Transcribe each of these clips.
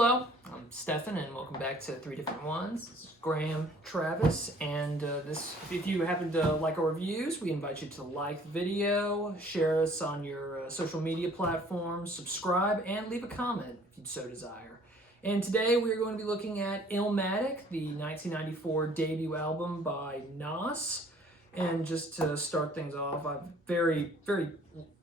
Hello, I'm Stefan, and welcome back to Three Different Ones. This is Graham, Travis, and if you happen to like our reviews, we invite you to like the video, share us on your social media platforms, subscribe, and leave a comment if you so desire. And today we are going to be looking at Illmatic, the 1994 debut album by Nas. And just to start things off, I've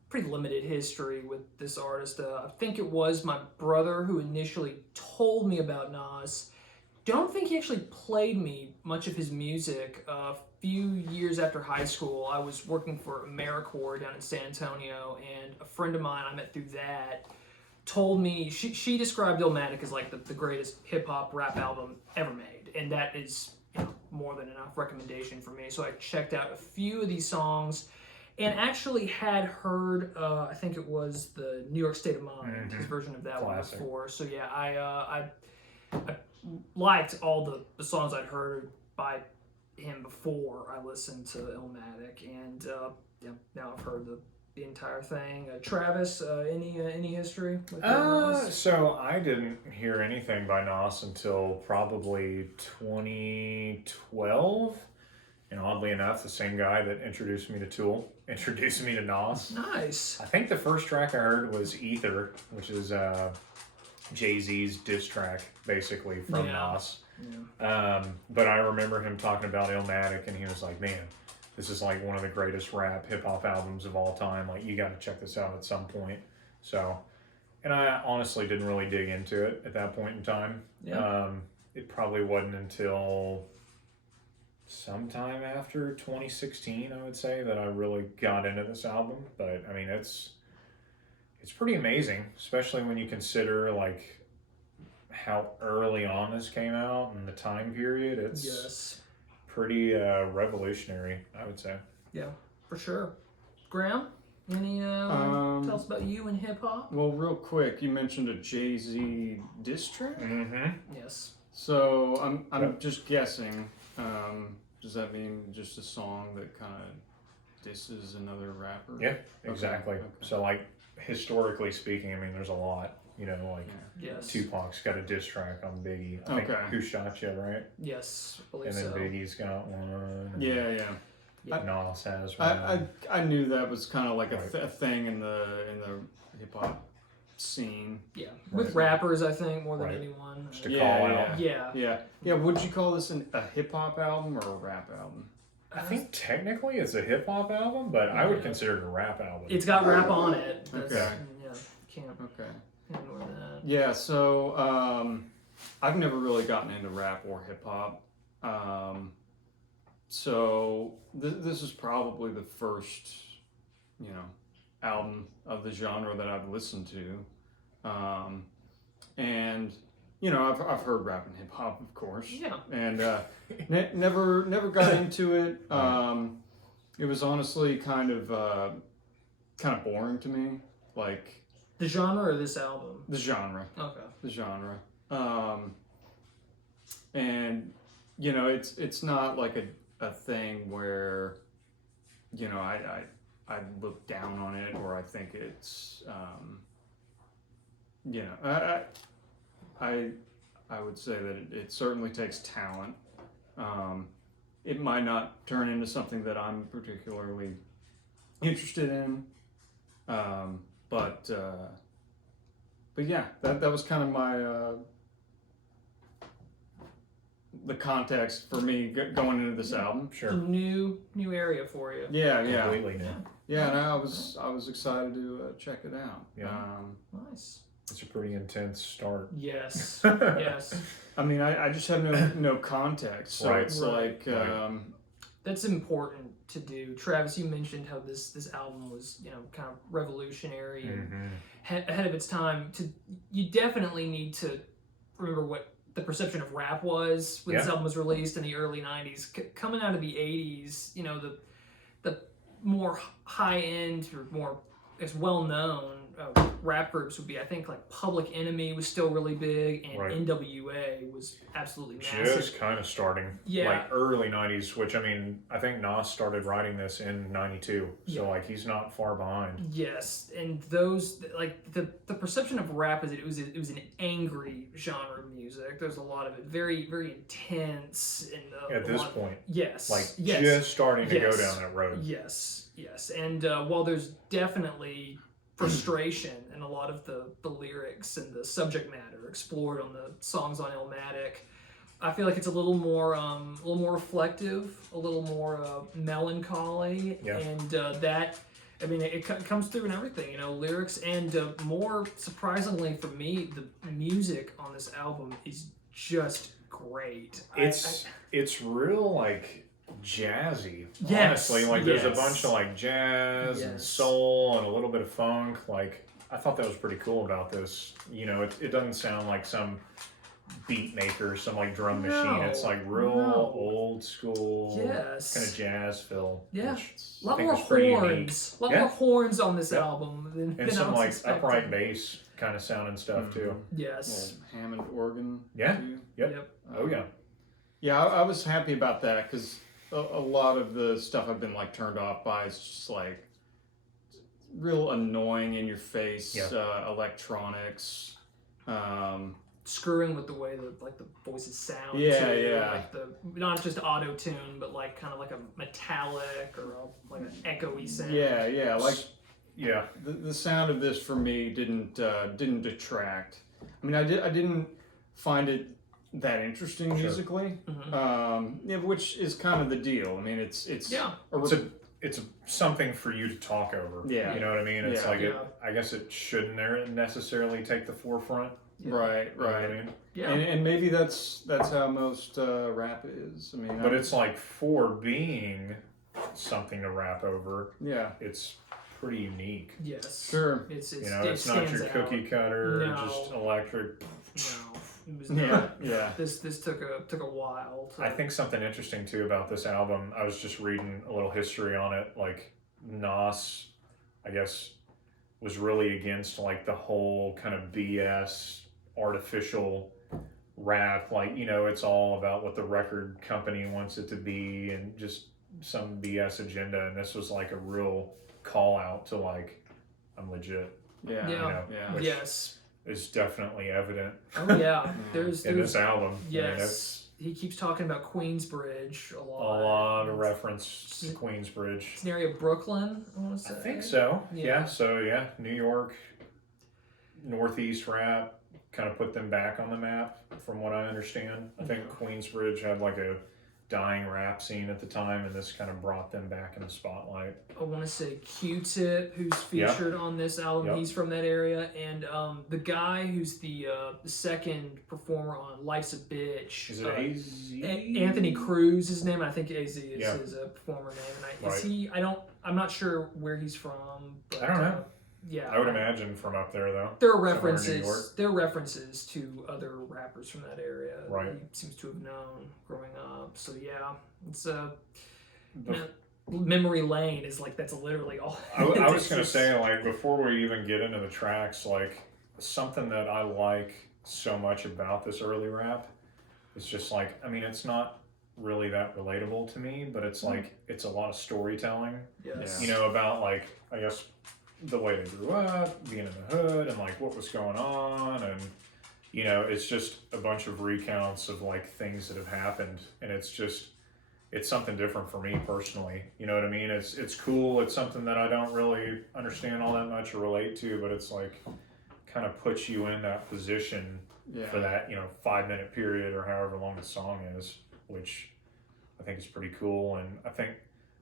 pretty limited history with this artist. I think it was my brother who initially told me about Nas. Don't think he actually played me much of his music. A few years after high school, I was working for AmeriCorps down in San Antonio, and a friend of mine I met through that told me, she described Illmatic as like the greatest hip-hop rap album ever made, and that is more than enough recommendation for me. So I checked out a few of these songs, and actually had heard, I think it was the New York State of Mind, his version of that Classic. one before. So yeah, I liked all the songs I'd heard by him before I listened to Illmatic, and now I've heard the entire thing. Travis, any history with Nas? So I didn't hear anything by Nas until probably 2012. And oddly enough, the same guy that introduced me to Tool introduced me to Nas. Nice. I think the first track I heard was Ether, which is Jay-Z's diss track, basically, from Nas. Yeah. But I remember him talking about Illmatic, and he was like, man, this is like one of the greatest rap hip-hop albums of all time. Like, you got to check this out at some point. So, and I honestly didn't really dig into it at that point in time. Yeah. It probably wasn't until sometime after 2016, I would say, that I really got into this album. But I mean, it's pretty amazing, especially when you consider like how early on this came out and the time period. It's pretty revolutionary, I would say. Yeah, for sure. Graham, any tell us about you and hip hop? Well, real quick, you mentioned a Jay-Z diss track. Mm-hmm. Yes. So I'm just guessing. Does that mean just a song that kind of disses another rapper? Yeah, exactly. Okay. So like historically speaking, I mean, there's a lot. You know, like Yes. Tupac's got a diss track on Biggie. I think Who Shot You, right? Yes, I believe And then so. Biggie's got one. and Yeah. Nas has one. I knew that was kind of like a thing in the hip hop scene. Yeah, with rappers, I think more than Right. anyone. Just to call out. Yeah. Would you call this a hip hop album or a rap album? I think technically it's a hip hop album, but I would consider it a rap album. It's got rap on it. That's, Okay. Yeah, can't ignore that. Yeah, so I've never really gotten into rap or hip hop. So this is probably the first, album of the genre that I've listened to. And I've heard rap and hip hop, of course. Yeah. And never got into it. It was honestly kind of boring to me, like The genre or this album? the genre. Okay. The genre. And it's not like a thing where I look down on it, or I think it's I would say that it certainly takes talent. It might not turn into something that I'm particularly interested in, but yeah, that was kind of my the context for me going into this album. It's Sure. a new area for you. Yeah. Completely new. Yeah, and I was excited to check it out. Yeah. Nice. It's a pretty intense start. Yes. Yes. I mean, I just have no context, so Right. it's Right. like That's important to do. Travis, you mentioned how this album was, kind of revolutionary and ahead of its time. You definitely need to remember what the perception of rap was when this album was released in the early 90s. Coming out of the 80s, the more high-end or more well-known rap groups would be, I think, like Public Enemy was still really big, and Right. NWA was absolutely massive. Just kind of starting, Yeah. like early '90s. Which I mean, I think Nas started writing this in '92, so Yeah. like he's not far behind. Yes, and those, like the perception of rap is it was an angry genre of music. There's a lot of it, very very intense, and At this point, yes, like yes, just starting to go Yes. down that road. yes, and while there's definitely frustration in a lot of the lyrics and the subject matter explored on the songs on Illmatic, I feel like it's a little more reflective, a little more melancholy, Yeah. and that. I mean, it comes through in everything, you know, lyrics, and more surprisingly for me, the music on this album is just great. It's real like jazzy. Yes, Honestly, like there's a yes. bunch of like jazz and Yes. soul and a little bit of funk. Like I thought that was pretty cool about this. You know, it doesn't sound like some beat maker, some like drum machine. It's like real no. old school, Yes. kind of jazz feel. Yeah. which A lot I think more is pretty unique. horns. A lot Yeah. more horns on this Yeah. album than And I some was like expecting. upright bass kind of sounding stuff too. Yes. Little Hammond organ. Yeah. too. Yep. Oh yeah. Yeah, I was happy about that because a lot of the stuff I've been like turned off by is just like real annoying in your face electronics. Screwing with the way that like the voices sound. Yeah, too. yeah. Like the not just auto tune, but like kind of like a metallic or like an echoey sound. Yeah, like Yeah. the sound of this for me didn't detract. I mean, I didn't find it that interesting Sure. musically, yeah, which is kind of the deal. I mean, it's Yeah. It's something for you to talk over. Yeah. You know what I mean? It's Yeah. like Yeah. I guess it shouldn't necessarily take the forefront. right. You know what I mean? Yeah. And maybe that's how most rap is. I mean, But it's like for being something to rap over, yeah, it's pretty unique. Yes. sure, It's You know, it it's not stands your out. cookie cutter, No. just electric. No. It was yeah, not. yeah, This took a while. I think something interesting too about this album, I was just reading a little history on it. Like Nas, I guess, was really against like the whole kind of BS artificial rap. Like, you know, it's all about what the record company wants it to be and just some BS agenda. And this was like a real call out to like, I'm legit. yeah, Yeah. yeah. Which Yes. is definitely evident Oh yeah. There's in this album. I mean, yes. He keeps talking about Queensbridge a a lot. lot of reference to Queensbridge. It's an area of Brooklyn, I want to I say. think so. Yeah. Yeah. So yeah, New York, Northeast rap kind of put them back on the map, from what I understand. I think Queensbridge had like a dying rap scene at the time, and this kind of brought them back in the spotlight. I want to say Q-Tip, who's Yep. featured on this album. Yep. He's from that area, and the guy who's the second performer on "Life's a Bitch." Is it AZ? Anthony Cruz, his name. I think AZ is Yeah. his performer name. And Right. is he? I'm not sure where he's from. But, I don't know. Yeah, I would imagine from up there though. there are Somewhere in New references. York. There are references to other rappers from that area. that Right. He seems to have known growing up. So yeah, it's Bef- memory lane is like that's literally all. I was it's gonna just- say, like, before we even get into the tracks, like something that I like so much about this early rap is just like, I mean, it's not really that relatable to me, but it's like it's a lot of storytelling. Yes. You know, about like, I guess the way they grew up, being in the hood, and like what was going on, and you know, it's just a bunch of recounts of like things that have happened, and it's something different for me personally. You know what I mean? It's cool. It's something that I don't really understand all that much or relate to, but it's like kind of puts you in that position Yeah. for that, you know, 5 minute period or however long the song is, which I think is pretty cool. And I think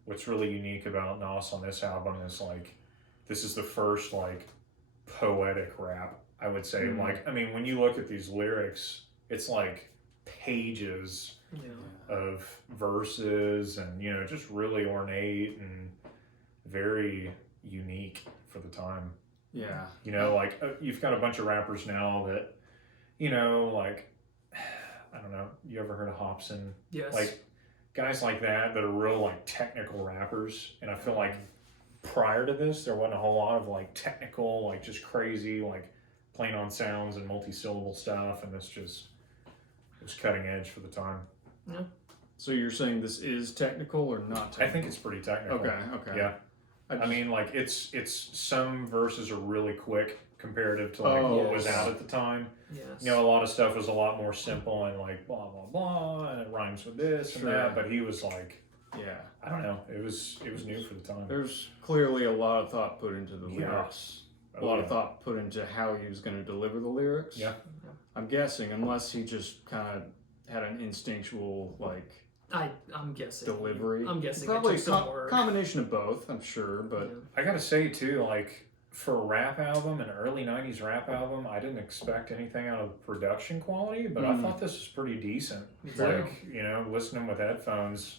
what's really unique about Nas on this album is like, this is the first like poetic rap, I would say. Mhm. Like, I mean, when you look at these lyrics, it's like pages Yeah. of verses and, you know, just really ornate and very unique for the time. Yeah. You know, like you've got a bunch of rappers now that, you know, like, I don't know, you ever heard of Hobson? Yes. Like guys like that are real like technical rappers, and I feel like prior to this, there wasn't a whole lot of like technical, like just crazy, like playing on sounds and multi-syllable stuff, and this just it was cutting edge for the time. Yeah. So you're saying this is technical or not technical? I think it's pretty technical. Okay. Yeah. I mean, like it's some verses are really quick comparative to like what was out at the time. Yes. You know, a lot of stuff was a lot more simple and like blah blah blah, and it rhymes with this and that. But he was like, I don't know, it was new for the time. There's clearly a lot of thought put into the Yeah. lyrics. A lot of thought put into how he was going to deliver the lyrics. Yeah. I'm guessing, unless he just kind of had an instinctual like I'm guessing delivery. I'm guessing probably it took some work. Combination of both. I'm sure, but I gotta say too, like for a rap album, an early '90s rap album, I didn't expect anything out of the production quality, but I thought this was pretty decent. Me too. Like, you know, listening with headphones,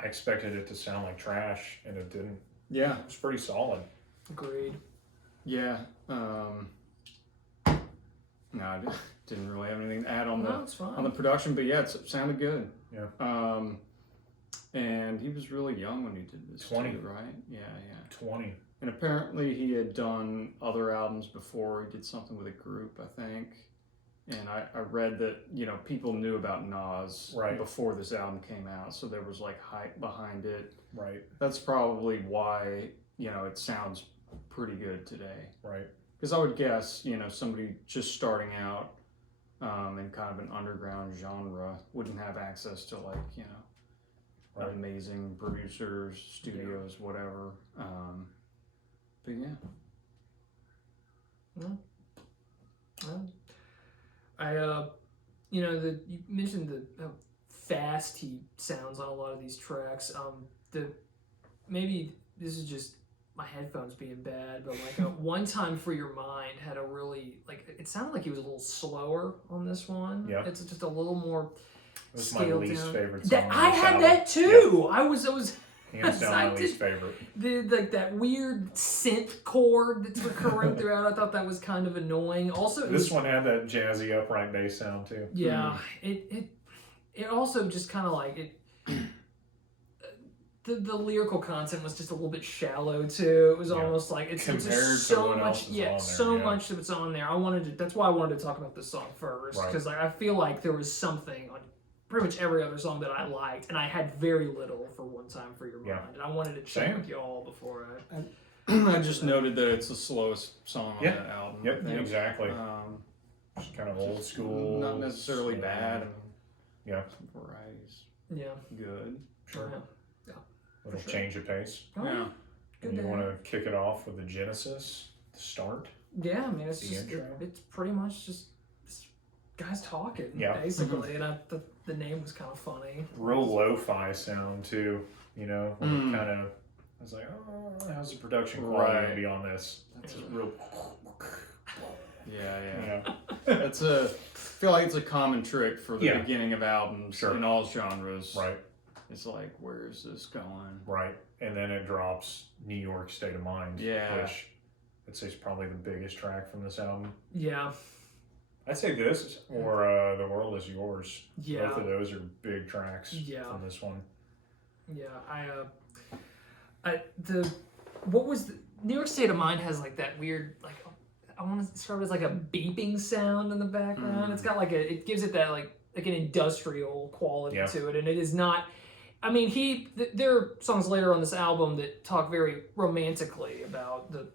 I expected it to sound like trash, and it didn't. yeah, It was pretty solid. Agreed. yeah. No, I didn't really have anything to add on No, it's fine. the production, but yeah, it sounded good. Yeah. And he was really young when he did this. 20. Too, right? Yeah. 20. And apparently he had done other albums before. He did something with a group, I think. And I read that, you know, people knew about Nas before this album came out, so there was like hype behind it. Right. That's probably why, you know, it sounds pretty good today. Right. Because I would guess, you know, somebody just starting out in kind of an underground genre wouldn't have access to like, you know, amazing producers, studios, whatever. But yeah. Well, you know, you mentioned how fast he sounds on a lot of these tracks. Maybe this is just my headphones being bad, but like One Time for Your Mind had a really, like, it sounded like he was a little slower on this one. Yeah. It's just a little more It was my scaled least down. favorite song. I had that too. Yeah. I was Hands down my least favorite. like that weird synth chord that's recurring throughout. I thought that was kind of annoying. Also, This one had that jazzy upright bass sound too. Yeah, it also just kind of like it. The lyrical content was just a little bit shallow too. It was almost like it's Compared just to so what much, else is on there, so yeah. much that's on there. That's why I wanted to talk about this song first, because like I feel like there was something on pretty much every other song that I liked, and I had very little for One Time for Your Mind, and I wanted to check with y'all before I just noted that it's the slowest song on that album. Yep, exactly. Just kind of old school. Not necessarily bad. Yeah. Some varieties. Yeah. Good. Sure. Yeah. Little change of pace. Oh, yeah. Good. And you want to kick it off with the Genesis, the start. Yeah, I mean, it's The just intro. it's pretty much just guys talking, Yeah. basically, and the name was kind of funny. Real lo-fi sound too. You know, kind of. I was like, oh, how's the production quality gonna be on this? That's a real. Yeah. It's I feel like it's a common trick for the beginning of albums in all genres. Right. It's like, where is this going? Right. And then it drops New York State of Mind. Yeah. Which I'd say is probably the biggest track from this album. Yeah. I'd say this or The World Is Yours. Yeah. Both of those are big tracks from this one. Yeah. What was the New York State of Mind has like that weird, like, I want to describe it as like a beeping sound in the background. It's got it gives it that like an industrial quality to it, and it is not. I mean, there are songs later on this album that talk very romantically about the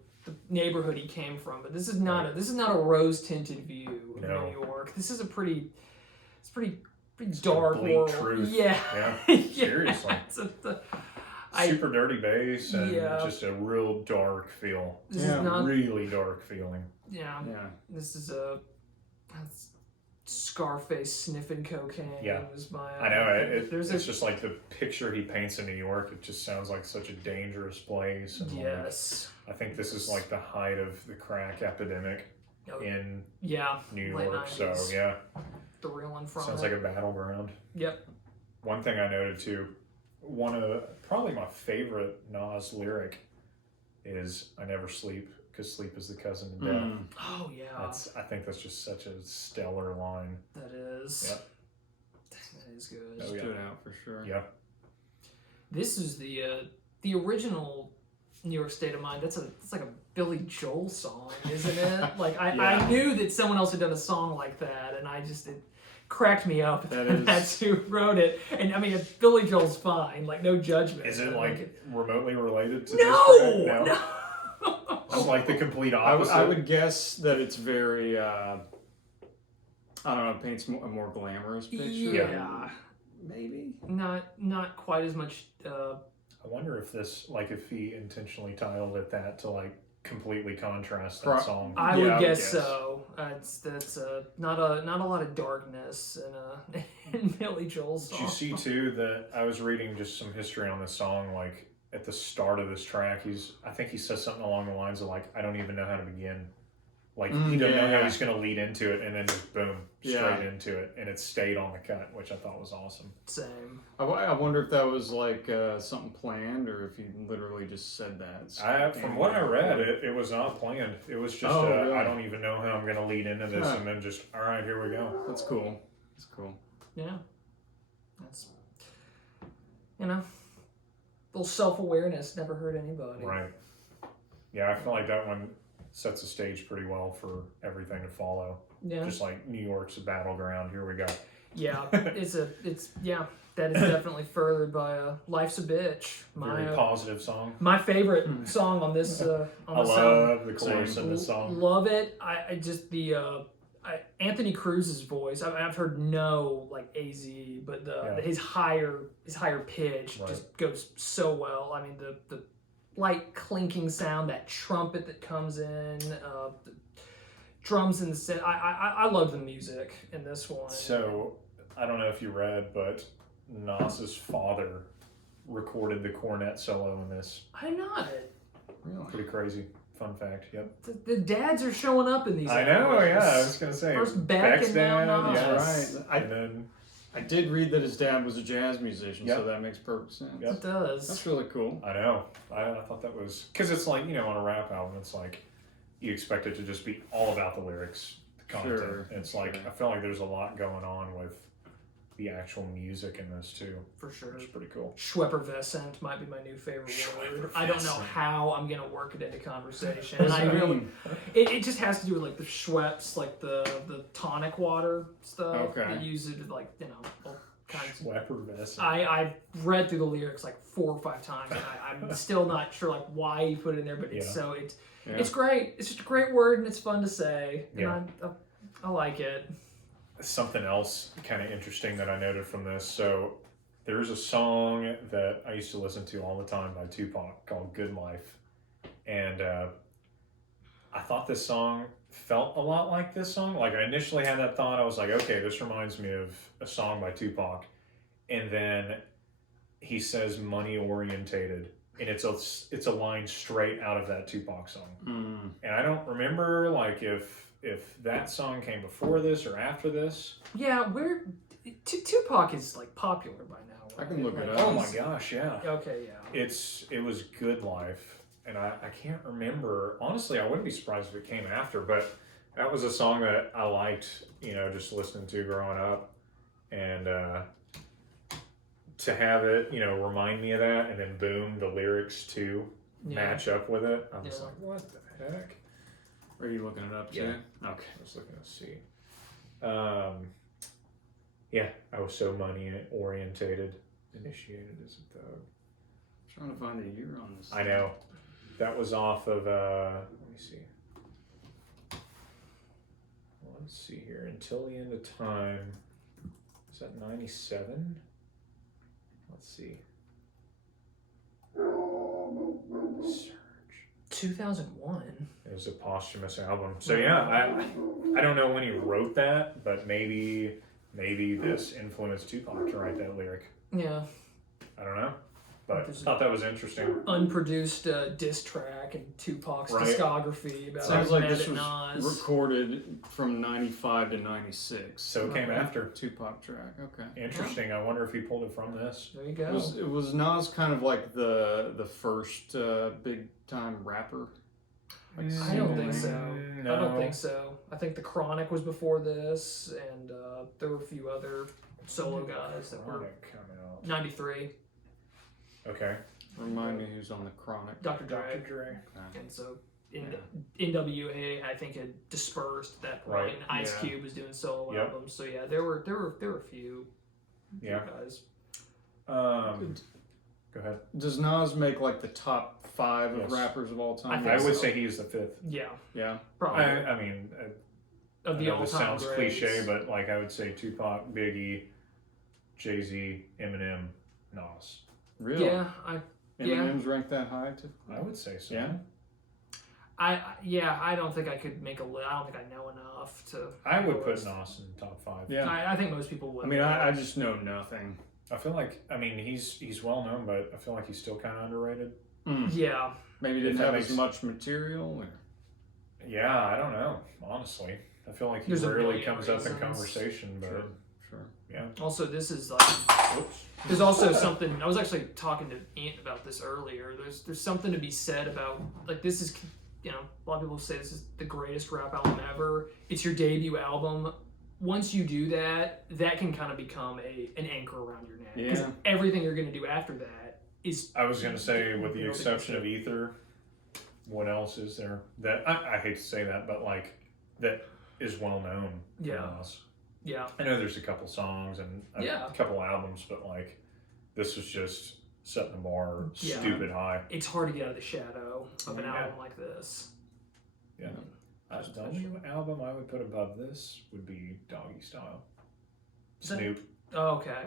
neighborhood he came from, but this is not a rose tinted view of New York. This is a pretty dark bleak world. Truth. Yeah. Seriously. Super dirty bass and just a real dark feel. This is not really dark feeling. Yeah. This is Scarface sniffing cocaine. Was my. I know it's just like the picture he paints in New York. It just sounds like such a dangerous place. And yes. I think this is like the height of the crack epidemic in New York. 90s. So the real in front. Sounds like a battleground. Yep. One thing I noted too. Probably my favorite Nas lyric is "I never sleep because sleep is the cousin of death." Oh yeah. I think that's just such a stellar line. That is. Yep. That is good. Stood out for sure. Yeah. This is the original New York State of Mind. It's like a Billy Joel song, isn't it? Like I Yeah. knew that someone else had done a song like that, and it cracked me up. That That's who wrote it. And I mean, if Billy Joel's fine, like no judgment. Is it like remotely related to no, this track? no. It's like the complete I opposite. would guess that it's very, I don't know, paints a more glamorous picture. Yeah. Maybe. Not quite as much. I wonder if if he intentionally titled it that to like completely contrast that song. I would guess so. That's not a lot of darkness in Billy Joel's song. Did you see too that I was reading just some history on this song? Like at the start of this track, I think he says something along the lines of like, I don't even know how to begin. Like he doesn't know how he's going to lead into it, and then just boom, straight into it, and it stayed on the cut, which I thought was awesome. Same. I wonder if that was like something planned, or if he literally just said that. From what I read, it was not planned. It was just really? I don't even know how I'm going to lead into this, and then just all right, here we go. That's cool. That's cool. Yeah. That's a little self-awareness never hurt anybody. Right. Yeah, I feel like that one sets the stage pretty well for everything to follow. Yeah. Just like New York's a battleground. Here we go. Yeah, that is definitely furthered by Life's a Bitch. Very positive song. My favorite song on this on I love the chorus in this song. Love it. I just Anthony Cruz's voice. I've heard no like AZ, but his higher pitch just goes so well. I mean the light clinking sound, that trumpet that comes in, the drums and synth. I love the music in this one. So I don't know if you read, but Nas's father recorded the cornet solo in this. I not. Really? Pretty crazy. Fun fact. Yep. The dads are showing up in these. I know. Yeah, I was gonna say first Beck and now Nas. Yes. Right. And then I did read that his dad was a jazz musician, Yep. so that makes perfect sense. Yep. It does. That's really cool. I know. I thought that was because it's like on a rap album, it's like you expect it to just be all about the lyrics, the content. Sure, It's like I feel like there's a lot going on with the actual music in this too. For sure. It's pretty cool. Schweppervescent might be my new favorite word. I don't know Schweppervescent. how I'm gonna work it into conversation. What And does I that really, mean? it just has to do with like the Schweppes, like the tonic water stuff. Okay. They use it like all kinds. Schweppervescent. I've read through the lyrics like 4 or 5 times, and I'm still not sure like why he put it in there, but it's great. It's just a great word, and it's fun to say. Yeah. And I like it. Something else kind of interesting that I noted from this. So there's a song that I used to listen to all the time by Tupac called Good Life. And I thought this song felt a lot like this song. Like I initially had that thought. I was like, okay, this reminds me of a song by Tupac. And then he says money orientated. And it's a line straight out of that Tupac song. And I don't remember like if that song came before this or after this. Yeah, Tupac is like popular by now. I can look it Like, up. Oh my gosh, yeah. Okay, yeah. It was Good Life, and I can't remember. Honestly, I wouldn't be surprised if it came after, but that was a song that I liked, just listening to growing up, and to have it, remind me of that, and then boom, the lyrics too match up with it. I was like, what the heck? Are you looking it up too? Yeah. Okay. I was looking to see. Yeah, I was so money orientated, initiated as a thug. Trying to find a year on this. I know. That was off of, let me see. Let's see here. Until the End of Time. Is that 97? Let's see. Search. 2001. It was a posthumous album. So yeah, I don't know when he wrote that, but maybe this influenced Tupac to write that lyric. Yeah. I don't know. But I thought that was interesting. Unproduced diss track and Tupac's Right. discography about Sounds like Mad this at was Nas. recorded from 95 to 96. So it came after. Tupac track. Okay. Interesting. I wonder if he pulled it from this. There you go. It was Nas kind of like the first big time rapper? Like I don't think so. No. I don't think so. I think The Chronic was before this, and there were a few other solo guys that were Chronic coming out. 93. Okay. Remind me who's on the Chronic. Dr. Dre. Dr. Dre. And so NWA, I think, had dispersed at that point, Right. and Ice Yeah. Cube was doing solo Yep. albums. So yeah, there were a few Yeah. guys. Go ahead. Does Nas make like the top 5 of Yes. rappers of all I time? think I would so. say he's the 5th. Yeah, Yeah. probably I mean, of I the know all this time sounds greats. cliche, but like I would say Tupac, Biggie, Jay-Z, Eminem, Nas. Really? Yeah, Eminem's ranked that high too? I would say so. Yeah. I don't think I could make a list. I don't think I know enough to. I would make a put list. Nas in the top 5. Yeah. I think most people would. I mean, I just know nothing. I feel like, I mean, he's well known, but I feel like he's still kind of underrated. Yeah, Maybe If didn't that have makes- as much material. Or... Yeah, I don't know, honestly. I feel like he There's a rarely million comes up in reasons. conversation, but Sure. yeah. also this is like. Whoops. There's also something. I was actually talking to Ant about this earlier. There's something to be said about like this is, a lot of people say this is the greatest rap album ever. It's your debut album. Once you do that, that can kind of become an anchor around your neck because Yeah. everything you're going to do after that is. I was going to say, with the Real exception of Ether, what else is there that I hate to say that, but like that is well known? for Yeah. Nas? Yeah, I know there's a couple songs and Yeah. a couple albums, but like this was just setting the bar Yeah. stupid high. it's hard to get out of the shadow of an Yeah. album like this. Yeah. The only album I would put above this would be Doggy Style. Is that- Snoop. Oh, okay.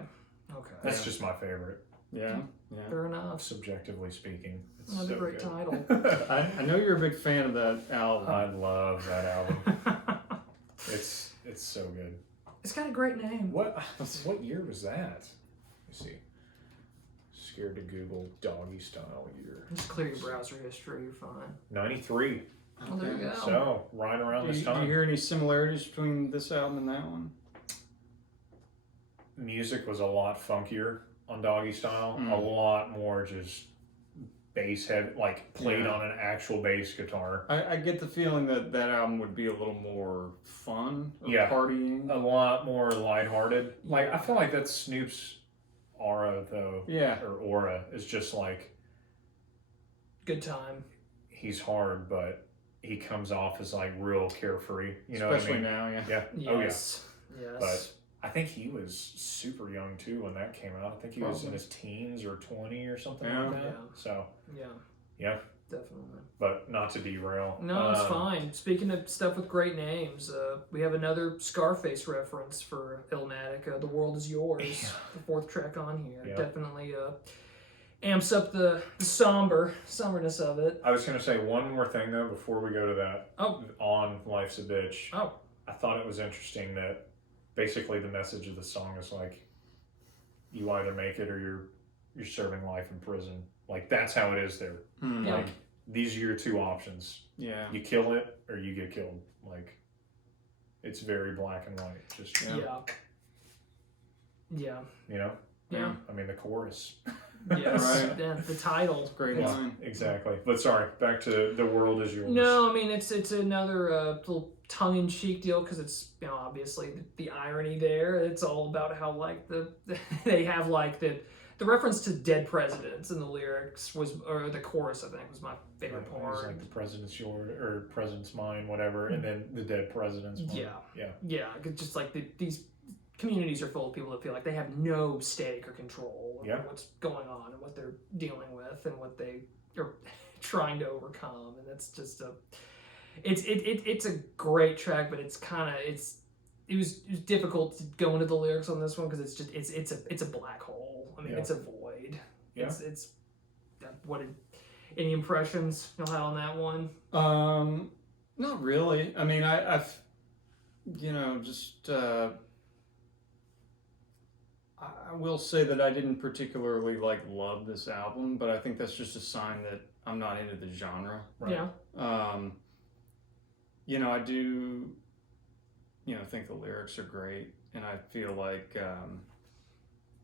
That's Yeah. just my favorite, Yeah. Yeah. Fair enough. subjectively speaking. It's Another so great good. title. I know you're a big fan of that album. I love that album. It's so good. It's got a great name. What year was that? Let me see. Scared to Google Doggy Style year. Just clear your browser history. You're fine. 93. Oh, there you go. So right around Do this you, do you time. hear any similarities between this album and that one? Music was a lot funkier on Doggy Style. Mm. A lot more just bass heavy, like played Yeah. on an actual bass guitar. I get the feeling that that album would be a little more fun, or Yeah. partying. A lot more lighthearted. Like I feel like that's Snoop's aura though. Yeah. Or aura is just like Good time. he's hard, but he comes off as like real carefree. You know Especially what I mean? now, yeah. Yeah. Oh yeah. Yes. Yes. But I think he was super young too when that came out. I think he was in Probably. his teens or 20 or something Yeah. like that. Yeah. So, Yeah. yeah, Definitely. but not to derail. No, it's fine. Speaking of stuff with great names, we have another Scarface reference for Illmatic. The World Is Yours, Yeah. the 4th track on here. Yeah. Definitely amps up the somberness of it. I was going to say one more thing though before we go to that. Oh. On Life's a Bitch. Oh. I thought it was interesting that basically the message of the song is like, you either make it or you're serving life in prison. Like that's how it is there. Hmm. Yeah. Like these are your two options. Yeah. You kill it or you get killed. Like it's very black and white. Just Yeah. Yeah. Yeah. you know. Yeah. I mean the chorus. Yes. Right. Yeah, the title. Great It's- line. Exactly. But sorry, back to The World Is Yours. No, I mean it's another little tongue-in-cheek deal because it's obviously the irony there. It's all about how like they have like the reference to dead presidents in the lyrics or the chorus I think was my favorite It was part. like the president's yours or president's mine, whatever, and then the dead president's mine. Yeah, 'cause just like these communities are full of people that feel like they have no stake or control over Yeah. what's going on and what they're dealing with and what they are trying to overcome, and it's just it's a great track, but it was difficult to go into the lyrics on this one because it's a black hole. I mean, Yeah. it's a void. Yeah. It's any impressions you'll have on that one? Not really. I mean, I've just I will say that I didn't particularly love this album, but I think that's just a sign that I'm not into the genre. Right. Yeah. I do, think the lyrics are great, and I feel like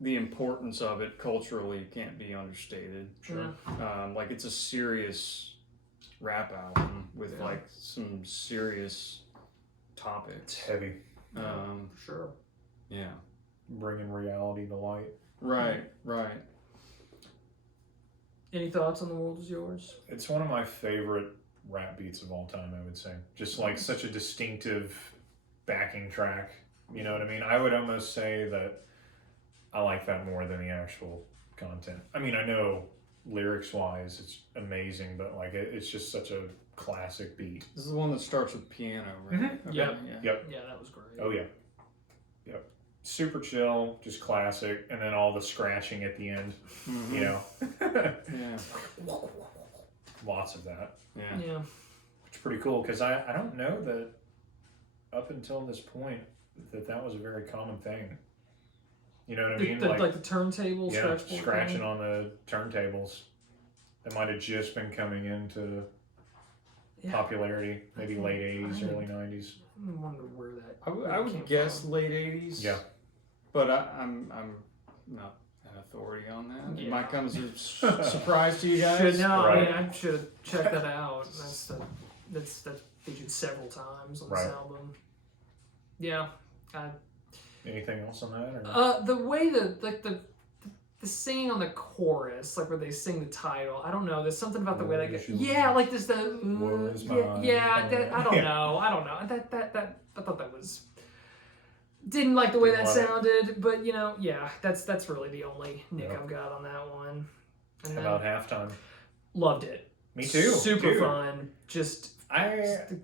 the importance of it culturally can't be understated. Sure. Like it's a serious rap album with Yeah. like some serious It's topics. heavy. For sure. Yeah. Bringing reality to light. Right. Any thoughts on The World Is Yours? It's one of my favorite rap beats of all time, I would say. Just like such a distinctive backing track. You know what I mean? I would almost say that I like that more than the actual content. I mean, I know lyrics wise it's amazing, but like it's just such a classic beat. This is the one that starts with piano, right? Mm-hmm. Okay, Yep. Yeah. Yep. Yeah, that was great. Oh yeah. Yep. Super chill, just classic, and then all the scratching at the end. Mhm. You know. Yeah. Lots of that. Yeah. Yeah. It's pretty cool because I don't know that up until this point that was a very common thing. You know what I mean? Like the turntable yeah, scratch board scratching thing? on the turntables. That might have just been coming into popularity, maybe late 80s, early 90s. I wonder where that. I would guess from. late 80s. Yeah. But I'm not an authority on that. Yeah. It might come as a surprise to you guys. I Right. mean, I should check that out. That's featured several times on this Right. album. Yeah. Anything else on that? Or? The way the singing on the chorus, like where they sing the title, I don't know. There's something about the way they get. Yeah, like this. I don't know. I thought that was. Didn't like the way that sounded, but that's really the only nick I've got on that one. And How about halftime? Loved it. Me too. Super fun. Just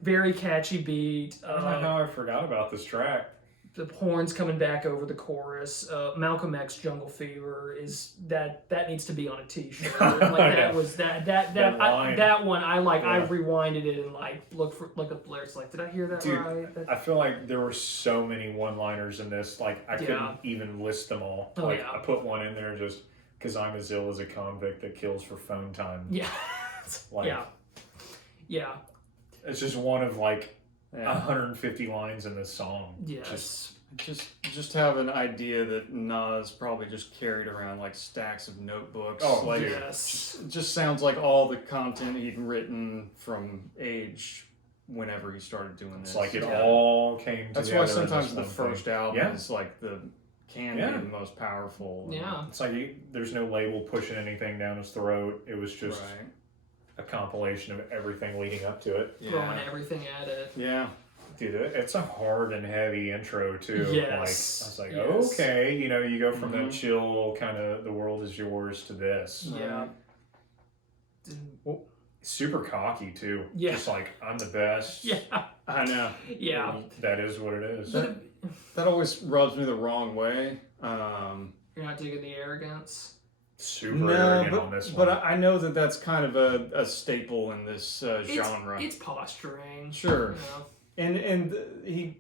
very catchy beat. I don't know how I forgot about this track. The horns coming back over the chorus. Malcolm X Jungle Fever is that needs to be on a T-shirt. Like that was that one. I like. Yeah. I rewinded it and like look at the lyrics. Like, did I hear that Dude, right? I feel like there were so many one-liners in this. Like I couldn't even list them all. Oh, I put one in there just because I'm as ill as a convict that kills for phone time. Yeah. Like, yeah. It's just one of like 150 lines in this song. Yes. Just have an idea that Nas probably just carried around like stacks of notebooks. Oh, like, yes. It just sounds like all the content he'd written from age whenever he started doing this. It's like it all came together. That's why sometimes the first album is like can be the most powerful. Yeah. It's like there's no label pushing anything down his throat. It was just a compilation of everything leading up to it. Throwing everything at it. Yeah. Dude, it's a hard and heavy intro too. Yes. Like, I was like, okay, you go from that chill kind of the world is yours to this. Yeah. Well, super cocky too. Yeah. Just like, I'm the best. Yeah. I know. Yeah. That is what it is. That always rubs me the wrong way. You're not digging the arrogance? Super arrogant on this one. But I know that that's kind of a staple in this genre. It's posturing. Sure. And he,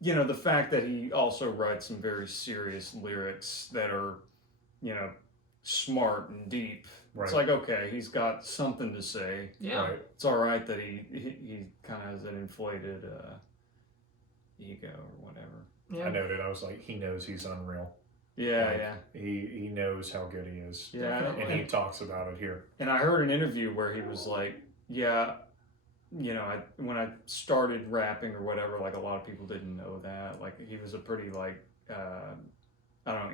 the fact that he also writes some very serious lyrics that are, smart and deep. Right. It's like, okay, he's got something to say. Yeah. Right. It's all right that he kind of has an inflated ego or whatever. Yeah. I noted, I was like, he knows he's unreal. Yeah, He knows how good he is. Yeah. And he talks about it here. And I heard an interview where he was like, when I started rapping or whatever, like a lot of people didn't know that. Like he was a pretty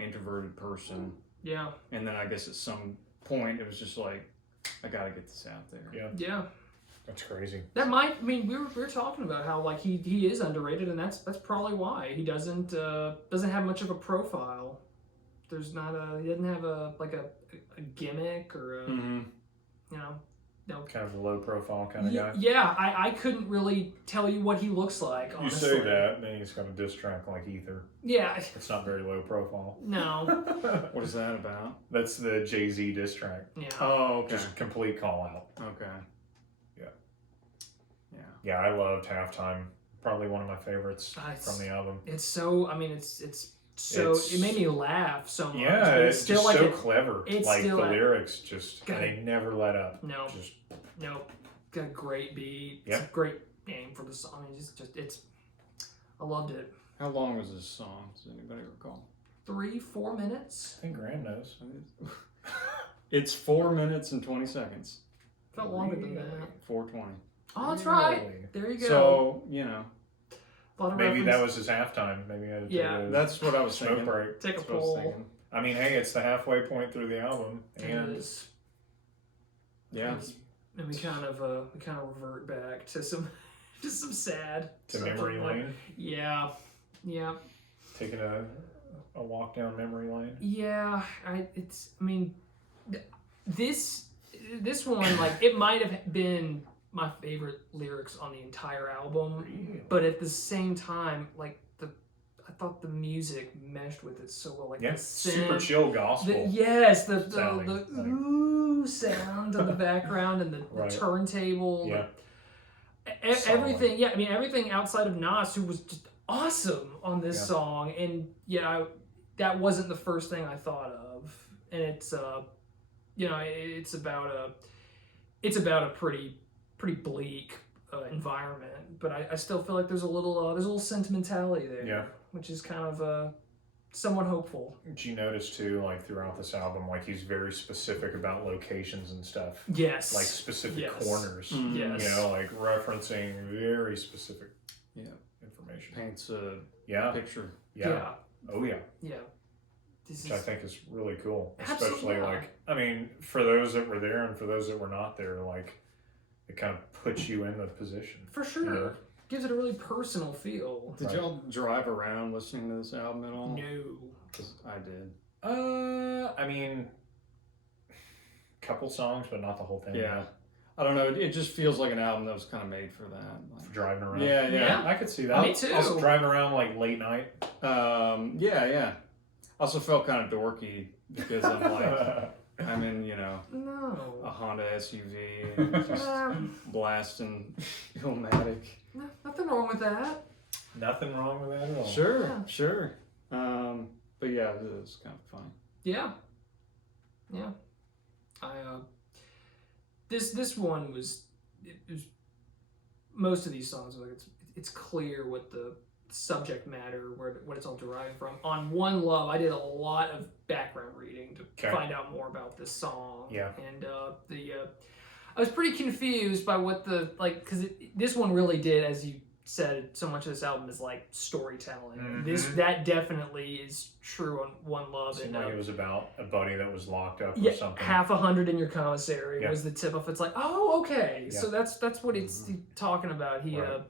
introverted person. Yeah. And then I guess at some point it was just like, I gotta get this out there. Yeah. Yeah. That's crazy. We were talking about how like he is underrated, and that's probably why he doesn't have much of a profile. He doesn't have a gimmick or no. Kind of a low profile kind of guy. Yeah, I couldn't really tell you what he looks like, honestly. You say that, and then he's got a diss track like Ether. Yeah. It's not very low profile. No. What is that about? That's the Jay-Z diss track. Yeah. Oh, okay. Just complete call out. Okay. Yeah, I loved Halftime. Probably one of my favorites from the album. It's so, it made me laugh so much. Yeah, it's still just so clever. It's like still the lyrics they never let up. No. Got a great beat. Yep. It's a great name for the song. I loved it. How long was this song? Does anybody recall? 3-4 minutes? I think Graham knows. It's 4 minutes and 20 seconds. Felt longer than that. 4:20. Oh, that's right. There you go. So, maybe that was his halftime. Maybe I had to that's what I was thinking. Break. Take a poll. I mean, hey, it's the halfway point through the album, and It is. Yeah. And we kind of revert back to some sad to subject memory matter. lane, Yeah. taking a walk down memory lane. Yeah, this one, like, it might have been my favorite lyrics on the entire album, Really? but at the same time, like, I thought the music meshed with it so well, like Yeah, the super synth, chill gospel. the sounding, like- ooh sound in the background and the Right. turntable. Yeah. Everything. Yeah, I mean, everything outside of Nas, who was just awesome on this Yeah. song, and that wasn't the first thing I thought of, and it's it's about a pretty bleak environment, but I still feel like there's a little sentimentality there, Yeah. which is kind of somewhat hopeful. Did you notice too, like throughout this album, like he's very specific about locations and stuff, Yes, like specific Yes. corners. Yes. You know, like referencing very specific Yeah. information. Paints a Yeah. picture. Yeah. Oh yeah. This Which I think is really cool. Absolutely, Especially yeah. like, I mean, for those that were there and for those that were not there, like it kind of puts you in the position. for sure Yeah. gives it a really personal feel. Did Right. y'all drive around listening to this album at all? No. 'Cause I did. I mean, couple songs, but not the whole thing. Yeah. I don't know. It just feels like an album that was kind of made for that. For driving around. Yeah, Yeah. I could see that. Me too. Also driving around like late night. Yeah. Also felt kind of dorky because I'm like, I'm in, a No. Honda SUV and just blasting Illmatic. Nothing wrong with that. Nothing wrong with that at all. Sure. But yeah, it was kind of fun. Yeah. This one was, it was, most of these songs, like, it's clear what the subject matter, what it's all derived from. On One Love, I did a lot of background reading to Okay. find out more about this song. Yeah. And I was pretty confused by what because this one really did, as you said, so much of this album is like storytelling. Mhm. That definitely is true on One Love. Seemed And like it was about a buddy that was locked up or yeah, something. half 100 in your commissary Yeah. was the tip off. It's like, oh, okay, Yeah. so that's what it's talking about. He Right.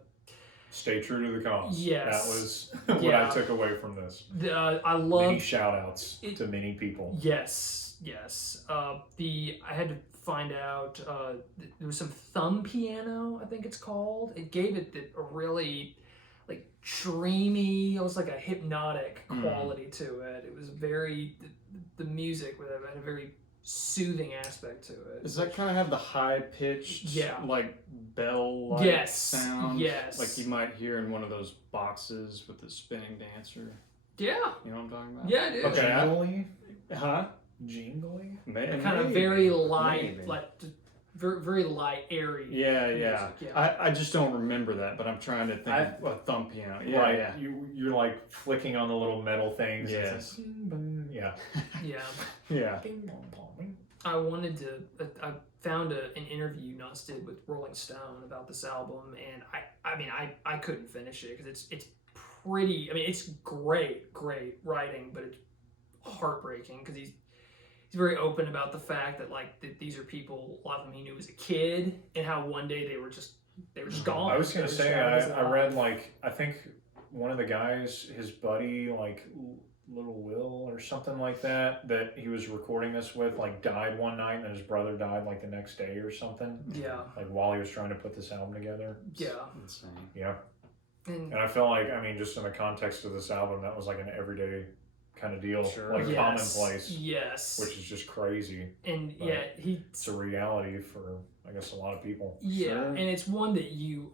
Stay true to the cause. Yes. That was what Yeah. I took away from this. I Many love shout outs it- to many people. yes. I had to find out there was some thumb piano, I think it's called. It gave it a really like dreamy, almost like a hypnotic quality to it. It was very the music had a very soothing aspect to it. Does that kind of have the high pitched, Yeah. like bell-like Yes. sound? Yes. Like you might hear in one of those boxes with the spinning dancer. Yeah. You know what I'm talking about? Yeah, it is. Okay. Jingly? Huh? Jingly? Kind of very light, maybe. like very, very light, airy. Yeah. music, yeah. I just don't remember that, but I'm trying to think of a thumb piano. Yeah, right. yeah. You're like flicking on the little metal things. Yes. It's like, yeah. Yeah. Yeah. I wanted to. I found an interview Nas did with Rolling Stone about this album, and I couldn't finish it because it's pretty. I mean, it's great writing, but it's heartbreaking because he's very open about the fact that that these are people, a lot of them he knew as a kid, and how one day they were just gone. I was gonna They were say shadows of I read life. I think one of the guys, his buddy, Little Will or something like that he was recording this with, died one night, and his brother died the next day or something. Yeah. While he was trying to put this album together. Yeah. Insane. Yeah. And And I felt just in the context of this album, that was an everyday kind of deal, Sure. yes, commonplace, Yes. which is just crazy. And but yeah, It's a reality for I guess a lot of people. Yeah, Sure. and it's one that you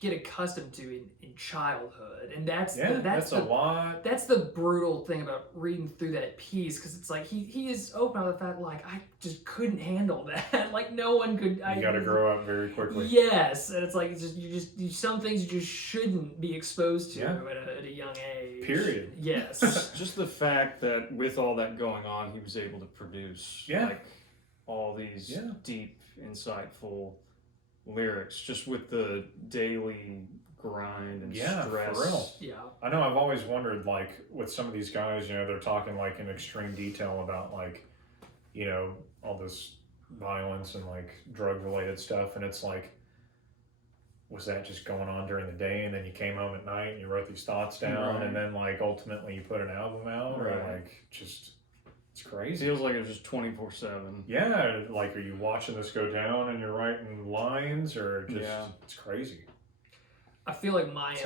get accustomed to in childhood, and that's a lot. That's the brutal thing about reading through that piece, because it's like he is open about the fact I just couldn't handle that. No one could. You got to grow up very quickly. Yes, and it's some things you just shouldn't be exposed to Yeah. at a young age. Period. Yes. Just the fact that with all that going on, he was able to produce all these deep, insightful lyrics, just with the daily grind and Yeah, stress. for real. Yeah. I know I've always wondered, like, with some of these guys, you know, they're talking, like, in extreme detail about, like, you know, all this violence and, like, drug-related stuff, and it's like, was that just going on during the day, and then you came home at night and you wrote these thoughts down, Right. and then, like, ultimately you put an album out, or, Right. like, just, it's It crazy. feels like it's just 24/7. Yeah, like, are you watching this go down and you're writing lines, or just, Yeah. it's crazy. I feel like my It's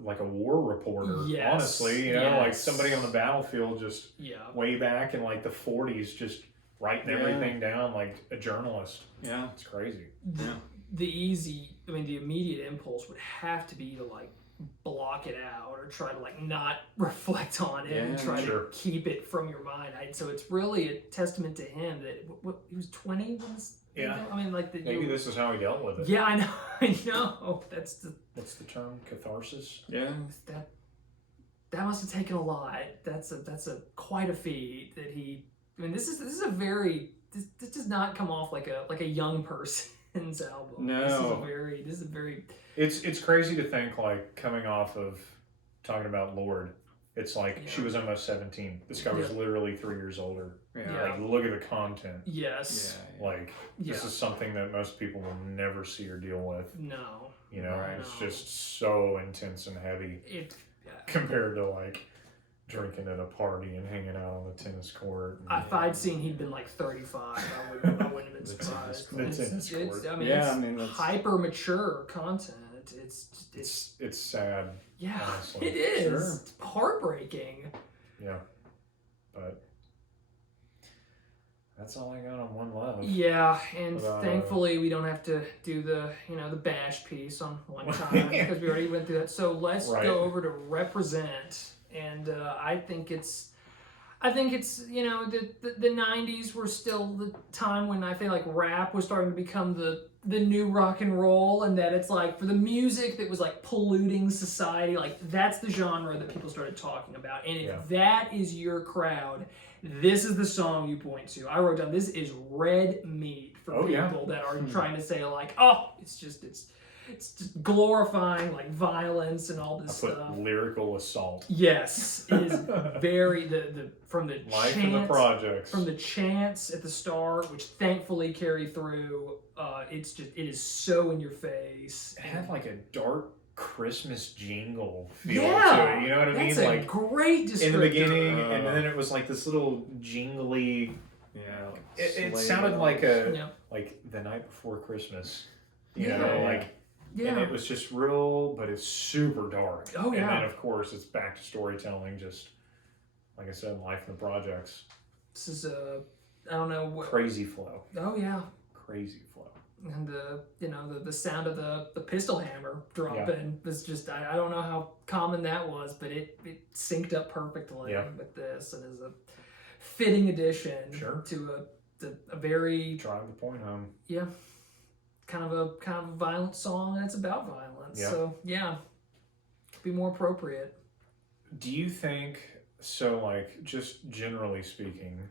like a war reporter, Yes, honestly, you know, like yes. somebody on the battlefield just yeah. way back in like the 40s, just writing Yeah. everything down like a journalist. Yeah. It's crazy. Yeah. The immediate impulse would have to be to like block it out or try to like not reflect on it and Yeah, try sure. to keep it from your mind. So it's really a testament to him that he was 20 when this. Yeah. I mean, like Maybe this is how he dealt with it. Yeah, I know. I know. What's the term? Catharsis? Yeah. That must have taken a lot. That's a quite a feat that he. I mean, this is a very. This does not come off like a young person's album. No. This is a very. It's crazy to think, like, coming off of talking about Lord, it's like she Yeah. was almost 17. This guy was Yeah. literally 3 years older. Yeah. Like, look at the content. Yes. Yeah. Like, Yeah. this is something that most people will never see or deal with. No. You know, Right. it's just so intense and heavy compared to, like, drinking at a party and hanging out on the tennis court. And, If I'd seen he'd been like 35, I wouldn't have been The surprised. tennis court. I mean, Yeah, it's I mean, that's- hyper mature content. it's sad. Yeah, honestly. it is. Sure. It's heartbreaking. Yeah. But that's all I got on One Love. Yeah, and But, thankfully we don't have to do the the bash piece on one time because we already went through that. So let's Right. go over to Represent, and I think it's the 90s were still the time when I feel like rap was starting to become the new rock and roll, and that it's like for the music that was like polluting society, like that's the genre that people started talking about. And if Yeah. that is your crowd, this is the song you point to. I wrote down, this is red meat for Oh, yeah. people that are trying to say like, oh, it's just glorifying like violence and all this I put stuff. lyrical assault. Yes, it is very the from the Life in the chants, projects. from the chants at the start, which thankfully carry through. It is so in your face. It had like a dark Christmas jingle feel to Yeah, it. You know what I mean? That's a Like great descriptor. in the beginning, and then it was like this little jingly. Yeah. Like It sleigh sounded bells. like Yeah. like the night before Christmas. You Yeah. know, like. Yeah. And it was just real, but it's super dark. Oh, yeah. And then, of course, it's back to storytelling, just, like I said, life in the projects. This is I don't know what. Crazy flow. Oh yeah. Crazy flow. And the sound of the pistol hammer dropping was just I don't know how common that was, but it synced up perfectly Yeah. with this and is a fitting addition Sure. to a very Drive the point home. kind of a violent song, and it's about violence. Yeah. So yeah, could be more appropriate. Do you think, so, like, just generally speaking,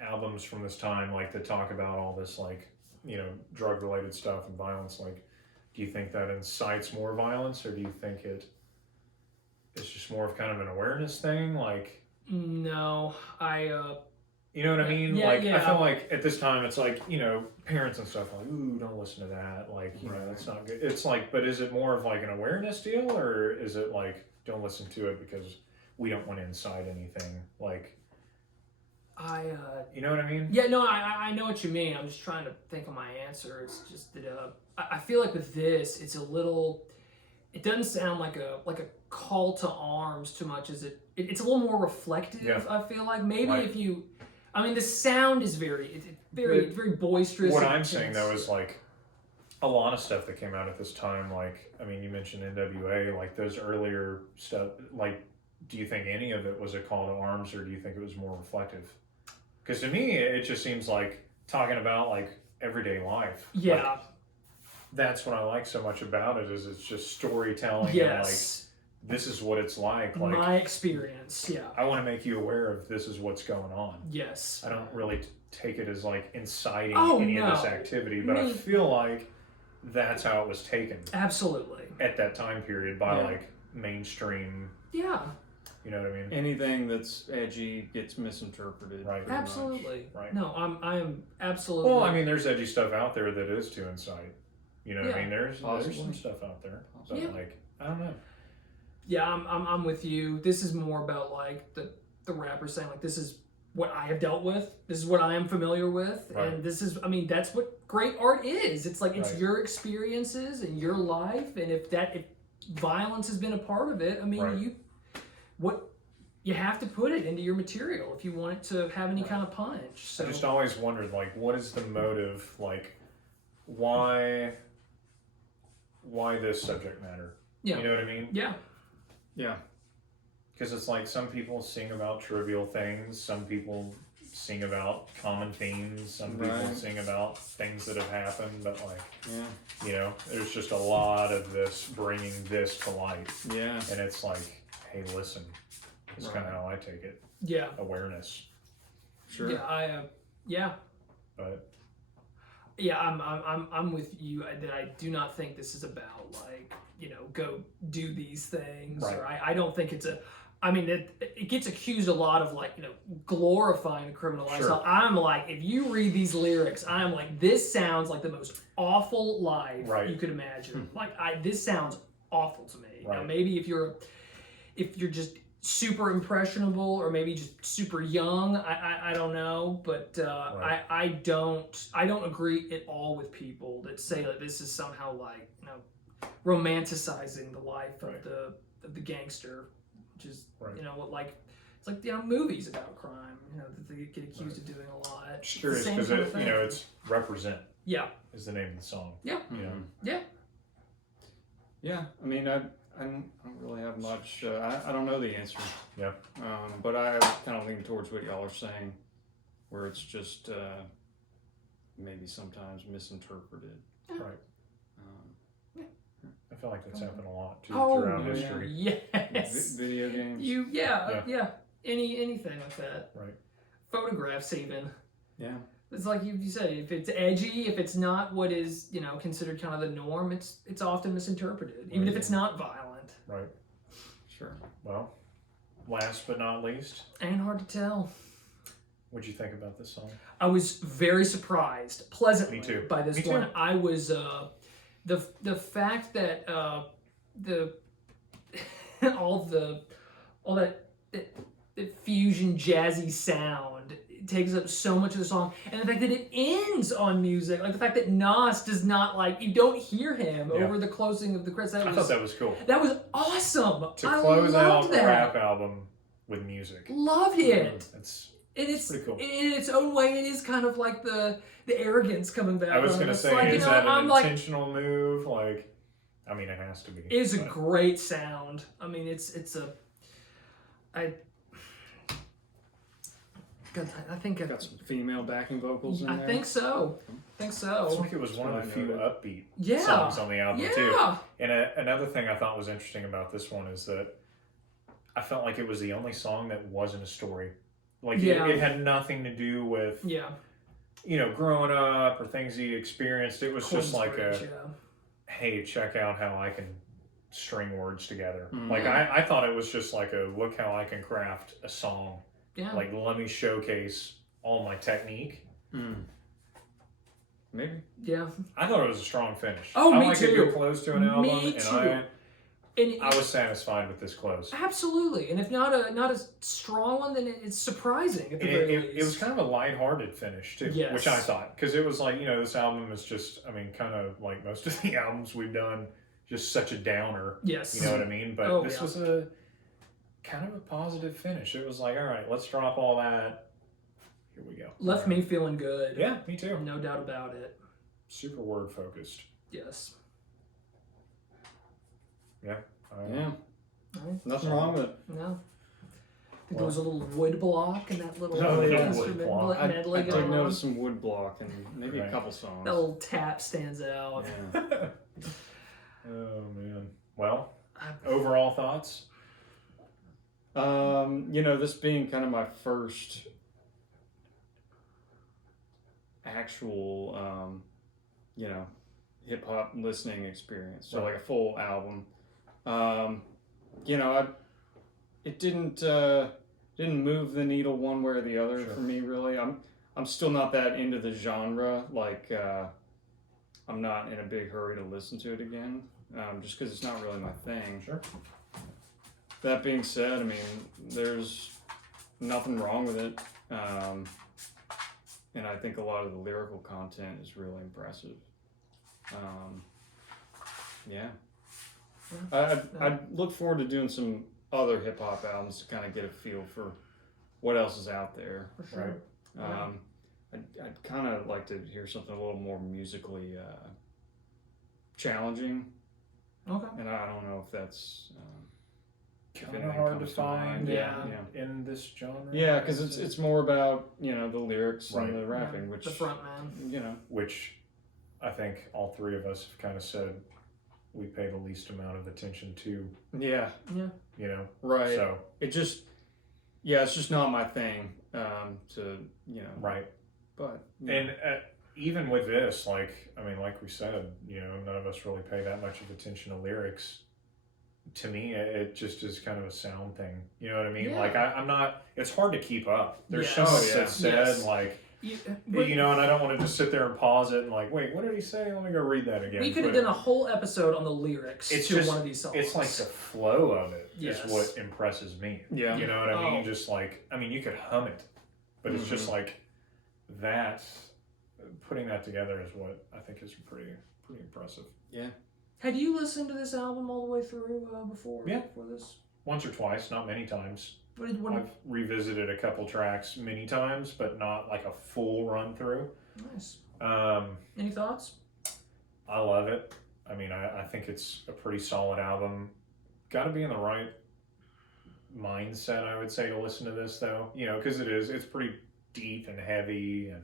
albums from this time, like, that talk about all this, like, drug-related stuff and violence, like, do you think that incites more violence, or do you think it's just more of kind of an awareness thing? Like, No, you know what I mean? Yeah, like, yeah. I feel like at this time, it's like, parents and stuff are like, ooh, don't listen to that. Like, that's not good. It's like, but is it more of like an awareness deal, or is it like, don't listen to it because we don't want to incite anything? Like, you know what I mean? Yeah, no, I know what you mean. I'm just trying to think of my answer. It's just that I feel like with this, it's a little. It doesn't sound like a call to arms too much as it's a little more reflective. Yeah. I feel like maybe Right. if you, I mean, the sound is very boisterous. What and I'm saying intense. though is like a lot of stuff that came out at this time. Like, I mean, you mentioned NWA, like those earlier stuff. Like, do you think any of it was a call to arms, or do you think it was more reflective? Because to me, it just seems like talking about like everyday life. Yeah. Like, that's what I like so much about it, is it's just storytelling. And Yes. like, this is what it's like. Like, My experience. Yeah. I want to make you aware of this is what's going on. Yes. I don't really take it as like inciting Oh, any of no. this activity, but I Me- feel like that's how it was taken. Absolutely. at that time period by Yeah. like mainstream. Yeah, You know what I mean? Anything that's edgy gets misinterpreted. Right. pretty much. absolutely. Right. No, I am absolutely. Well, I mean, there's edgy stuff out there that is to incite. You know what I Yeah. mean? There's Possibly. some stuff out there, but Yeah. like I don't know. Yeah, I'm with you. This is more about like the rapper saying like, this is what I have dealt with. This is what I am familiar with, Right. and this is, I mean, that's what great art is. It's like it's Right. your experiences and your life, and if violence has been a part of it, I mean, Right. you have to put it into your material if you want it to have any kind of punch. So I just always wondered, like, what is the motive? Like, why this subject matter? yeah, You know what I mean? yeah, Yeah. Because it's like some people sing about trivial things, some people sing about common themes, some people Right. sing about things that have happened, but like, Yeah. you know, there's just a lot of this bringing this to light. Yeah. And it's like, hey, listen, it's kind of how I take it. yeah, Awareness. Sure. yeah. Yeah. But Yeah, I'm with you. That I do not think this is about like, you know, go do these things. Right. Or I don't think it's a. I mean, it gets accused a lot of like, you know, glorifying the criminal lifestyle. I'm like, if you read these lyrics, I'm like, this sounds like the most awful life Right. you could imagine. Like, this sounds awful to me. Now, Right. maybe if you're just super impressionable or maybe just super young, I don't know, but Right. I don't agree at all with people that say that this is somehow like, you know, romanticizing the life Right. of the gangster, which is Right. you know what, like it's like, you know, movies about crime, you know, that they get accused of doing a lot. It's just the curious same because kind of you thing. know, it's Represent yeah, is the name of the song. yeah, You know, yeah. Yeah. I mean, I don't really have much. I don't know the answer. Yeah. But I kind of lean towards what y'all are saying, where it's just maybe sometimes misinterpreted. right. Um, I feel like that's happened a lot too Oh, throughout yeah. history. yes. video games. Yeah. Anything like that. Right. Photographs even. Yeah. It's like you said, if it's edgy, if it's not what is, you know, considered kind of the norm, it's often misinterpreted, even if it's not violent. Right. Sure. Well, last but not least, And hard to tell. what'd you think about this song? I was very surprised, pleasantly, Me too. by this Me too. one. I was the fact that the all that fusion jazzy sound takes up so much of the song, and the fact that it ends on music, like the fact that Nas does not, like, you don't hear him Yeah. over the closing of the credits. I thought that was cool. That was awesome. To I close out loved a that. rap album with music. Loved it. That's And it's pretty cool. in its own way. It is kind of like the arrogance coming back. I was on gonna it. It's say, like, you is know, that I'm an like, intentional move? Like, I mean, it has to be. it is a but- great sound. I mean, it's a. I think Got some female backing vocals in I there. think so. I think it was one of the few upbeat Yeah. songs on the album too. Yeah. And another thing I thought was interesting about this one is that I felt like it was the only song that wasn't a story. Like Yeah. it had nothing to do with, Yeah. you know, growing up or things he experienced. It was just like Queensbridge, a, yeah. hey, check out how I can string words together. Mhm. Like I thought it was just like a look how I can craft a song. Yeah. Like let me showcase all my technique. Maybe. Yeah. I thought it was a strong finish. Oh, I me like a too. good close to an album, Me and too. And I was satisfied with this close. absolutely, and if not a strong one, then it's surprising at the very least. It was kind of a lighthearted finish too, Yes. which I thought, because it was like, you know, this album is just, I mean, kind of like most of the albums we've done, just such a downer. Yes. You know what I mean? But Oh, this yeah. was a kind of a positive finish. It was like, all right, let's drop all that. Here we go. Left me feeling good. Yeah, me too. No doubt about it. Super word focused. Yes. Yeah. Yeah. Right. Nothing wrong with it. No. I think there was a little wood block and that little Oh, yeah. instrument Wood block. I medley did going on. notice some wood block and maybe Right. a couple songs. That little tap stands out. Yeah. Oh man. Well, I- overall thoughts? You know, this being kind of my first actual, you know, hip hop listening experience. So Right. like a full album. You know, it didn't move the needle one way or the other Sure. for me really. I'm still not that into the genre. Like I'm not in a big hurry to listen to it again, just because it's not really my thing. Sure. That being said, I mean, there's nothing wrong with it, and I think a lot of the lyrical content is really impressive. Yeah. I'd look forward to doing some other hip hop albums to kind of get a feel for what else is out there. For sure. Right. I'd kind of like to hear something a little more musically challenging, Okay. and I don't know if that's Kind of hard to find Yeah. in this genre. yeah, because it's more about the lyrics Right. and the rapping, which The front man. Which I think all three of us have kind of said we pay the least amount of attention to. Yeah, right. So It just it's just not my thing. right. But And even with this, like we said, none of us really pay that much of attention to lyrics. To me, it just is kind of a sound thing. You know what I mean? Yeah. Like I'm not. It's hard to keep up. There's Yes. so much Oh, yeah. that's said, Yes. like But and I don't want to just sit there and pause it and like, wait, what did he say? Let me go read that again. we could have But done a whole episode on the lyrics It's to just- one of these songs. It's like the flow of it Yes. is what impresses me. yeah, You know what I mean? Oh. Just like, you could hum it, but it's just like that. Putting that together is what I think is pretty impressive. yeah. Had you listened to this album all the way through before? Yeah. Before this? Once or twice, not many times. What I've revisited a couple tracks many times, but not like a full run through. nice. I Any thoughts? love it. I think it's a pretty solid album. Got to be in the right mindset, I would say, to listen to this, though. Because it's pretty deep and heavy, and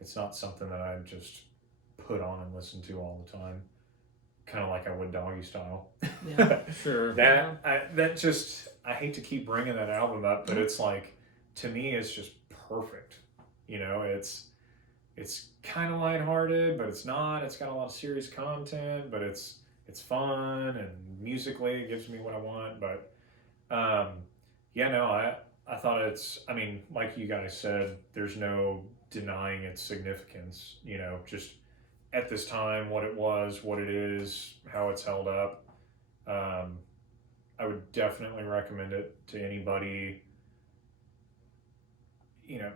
it's not something that I just put on and listen to all the time. Kind of like I would Doggy Style. Yeah. Sure. I hate to keep bringing that album up, but it's like, to me, it's just perfect. It's kind of lighthearted, but it's not. It's got a lot of serious content, but it's fun, and musically it gives me what I want. But I thought it's. Like you guys said, there's no denying its significance. Just at this time, what it was, what it is, how it's held up. I would definitely recommend it to anybody,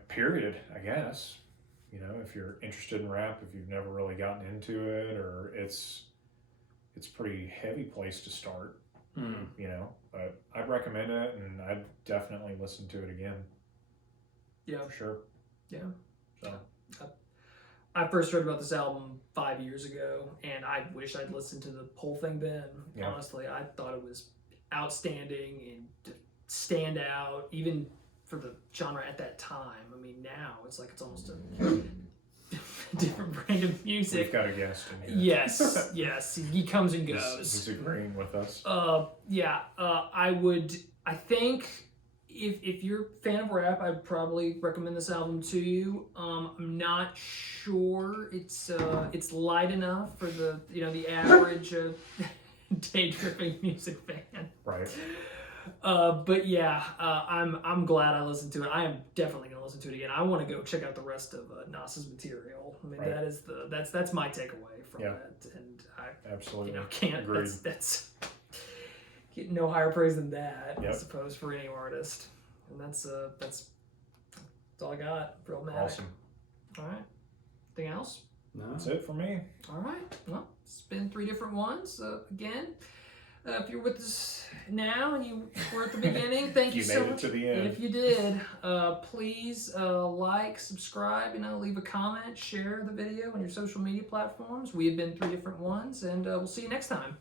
period, I guess. If you're interested in rap, if you've never really gotten into it, or it's pretty heavy place to start, but I'd recommend it, and I'd definitely listen to it again. Yeah. For sure. Yeah. So. I first heard about this album 5 years ago, and I wish I'd listened to the whole thing then. Yeah. Honestly, I thought it was outstanding and to stand out, even for the genre at that time. Now it's like it's almost a different brand of music. We've got a guest in here. Yes, he comes and goes. He's agreeing with us. I think if you're a fan of rap, I'd probably recommend this album to you. I'm not sure it's light enough for the average day tripping music fan. Right. But yeah, I'm glad I listened to it. I am definitely gonna listen to it again. I want to go check out the rest of Nas's material. Right. That's my takeaway from it, and I Absolutely. can't. Agreed. That's get no higher praise than that, I Yep. suppose, for any artist. And that's all I got for Illmatic. Awesome. All right. Anything else? No. That's it for me. All right. Well, it's been 3 different ones. Again, if you're with us now and you were at the beginning, thank you You so made it much. to the end. If you did, please like, subscribe, leave a comment, share the video on your social media platforms. We have been 3 different ones, and we'll see you next time.